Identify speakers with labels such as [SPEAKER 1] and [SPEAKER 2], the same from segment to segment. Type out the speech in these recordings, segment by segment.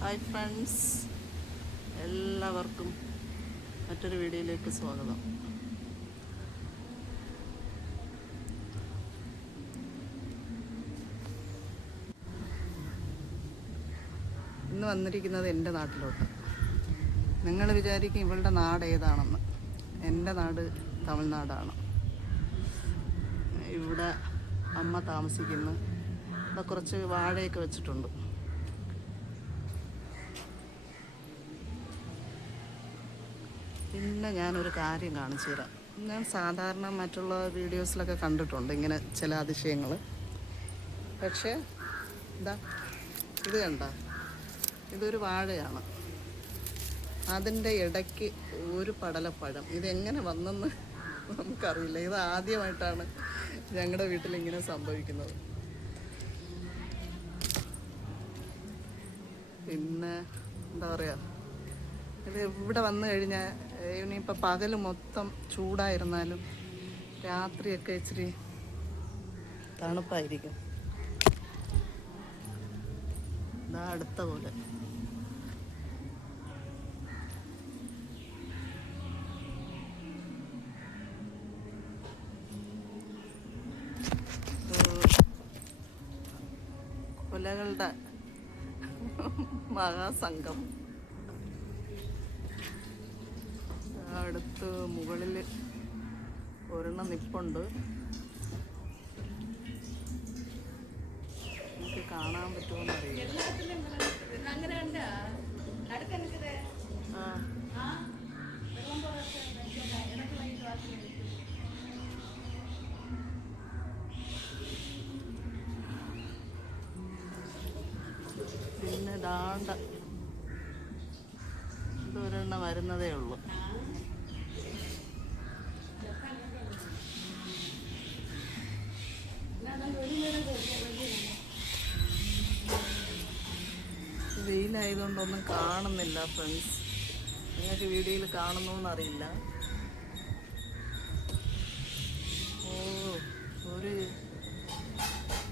[SPEAKER 1] Hi friends എല്ലാവർക്കും മറ്റൊരു വീഡിയോയിലേക്ക് സ്വാഗതം. ഇന്ന് വന്നിരിക്കുന്നത് എന്റെ നാട്ടിലോട്ട്. നിങ്ങൾ വിചാരിക്കും ഇവളുടെ നാട് ഏതാണെന്ന്. എന്റെ നാട് തമിഴ്നാടാണ്. ഇവിടെ അമ്മ താമസിക്കുന്നു. ഇവിടെ കുറച്ച് വാഴയൊക്കെ വെച്ചിട്ടുണ്ട്. പിന്നെ ഞാനൊരു കാര്യം കാണിച്ചു തരാം. ഞാൻ സാധാരണ മറ്റുള്ള വീഡിയോസിലൊക്കെ കണ്ടിട്ടുണ്ട് ഇങ്ങനെ ചില അതിശയങ്ങൾ. പക്ഷേ എന്താ ഇത് കണ്ട? ഇതൊരു വാഴയാണ്. അതിന്റെ ഇടയ്ക്ക് ഒരു പടലപ്പഴം. ഇതെങ്ങനെ വന്നെന്ന് നമുക്കറിയില്ല. ഇത് ആദ്യമായിട്ടാണ് ഞങ്ങളുടെ വീട്ടിൽ ഇങ്ങനെ സംഭവിക്കുന്നത്. പിന്നെ എന്താ പറയുക ഇത് ഇവിടെ വന്നു കഴിഞ്ഞാൽ ഇനിയിപ്പോൾ പകൽ മൊത്തം ചൂടായിരുന്നാലും രാത്രിയൊക്കെ ഇച്ചിരി തണുപ്പായിരിക്കും. ഇതാ അടുത്ത പോലെ. കൊലകളുടെ മഹാസംഘം. അടുത്ത് മുകളിൽ ഒരെണ്ണം നിപ്പുണ്ട്. നമുക്ക് കാണാൻ പറ്റുമോ പിന്നെ ദാണ്ട. ഇതൊരെണ്ണം വരുന്നതേ ഉള്ളൂ. വെയിലായതുകൊണ്ടൊന്നും കാണുന്നില്ല ഫ്രണ്ട്സ് നിങ്ങൾക്ക് വീഡിയോയിൽ കാണുന്നു കാണുന്നോന്നറിയില്ല. ഓ ഒരു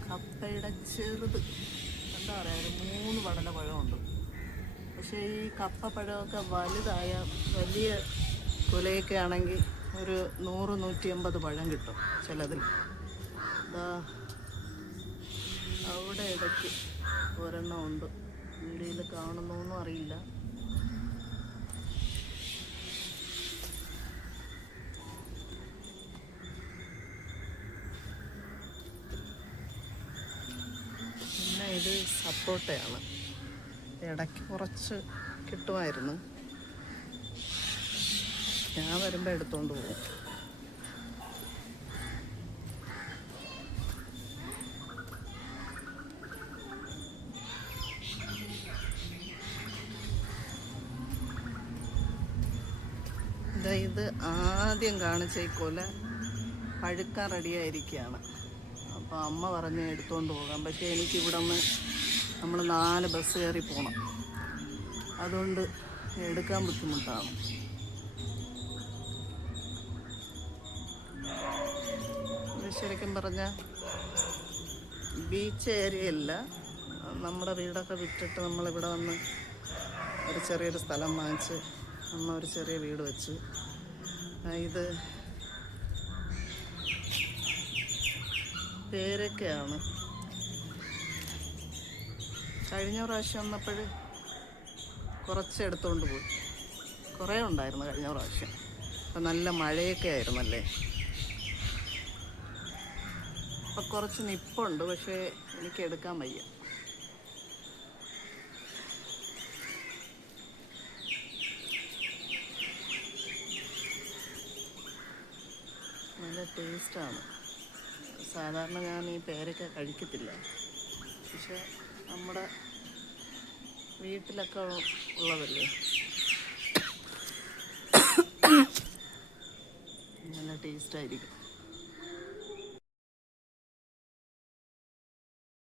[SPEAKER 1] കപ്പയുടെ ചെറുത്. എന്താ പറയുക ഒരു മൂന്ന് പടല പഴമുണ്ട്. പക്ഷേ ഈ കപ്പ പഴമൊക്കെ വലുതായ വലിയ കുലയൊക്കെ ആണെങ്കിൽ ഒരു നൂറ് നൂറ്റി അമ്പത് പഴം കിട്ടും ചിലതിൽ. അവിടെ ഇടയ്ക്ക് ഒരെണ്ണം ഉണ്ട്. വീഡിയോയിൽ കാണുന്നോന്നും അറിയില്ല. പിന്നെ ഇത് സപ്പോട്ടയാണ്. ഇടയ്ക്ക് കുറച്ച് കിട്ടുമായിരുന്നു. ഞാൻ വരുമ്പോൾ എടുത്തോണ്ട് പോകും. ഇത് ആദ്യം കാണിച്ച ഈ കൊല പഴുക്കാൻ റെഡിയായിരിക്കുകയാണ്. അപ്പോൾ അമ്മ പറഞ്ഞ് എടുത്തുകൊണ്ട് പോകാം. പക്ഷേ എനിക്ക് ഇവിടെ നിന്ന് നമ്മൾ നാല് ബസ് കയറി പോകണം അതുകൊണ്ട് എടുക്കാൻ ബുദ്ധിമുട്ടാണ്. ശരിക്കും പറഞ്ഞാൽ ബീച്ച് ഏരിയയല്ല നമ്മുടെ വീടൊക്കെ വിറ്റിട്ട് നമ്മളിവിടെ വന്ന് ഒരു ചെറിയൊരു സ്ഥലം വാങ്ങിച്ച് അമ്മ ഒരു ചെറിയ വീട് വെച്ചു. ഇത് പേരൊക്കെയാണ്. കഴിഞ്ഞ പ്രാവശ്യം വന്നപ്പോൾ കുറച്ച് എടുത്തുകൊണ്ട് പോയി. കുറേ ഉണ്ടായിരുന്നു കഴിഞ്ഞ പ്രാവശ്യം. അപ്പം നല്ല മഴയൊക്കെ ആയിരുന്നല്ലേ? അപ്പം കുറച്ച് നിപ്പുണ്ട് പക്ഷേ എനിക്ക് എടുക്കാൻ വയ്യ നല്ല ടേസ്റ്റാണ് സാധാരണ ഞാൻ ഈ പേരക്ക കഴിക്കത്തില്ല. പക്ഷെ നമ്മുടെ വീട്ടിലൊക്കെ ഉള്ളതല്ലേ? നല്ല ടേസ്റ്റായിരിക്കും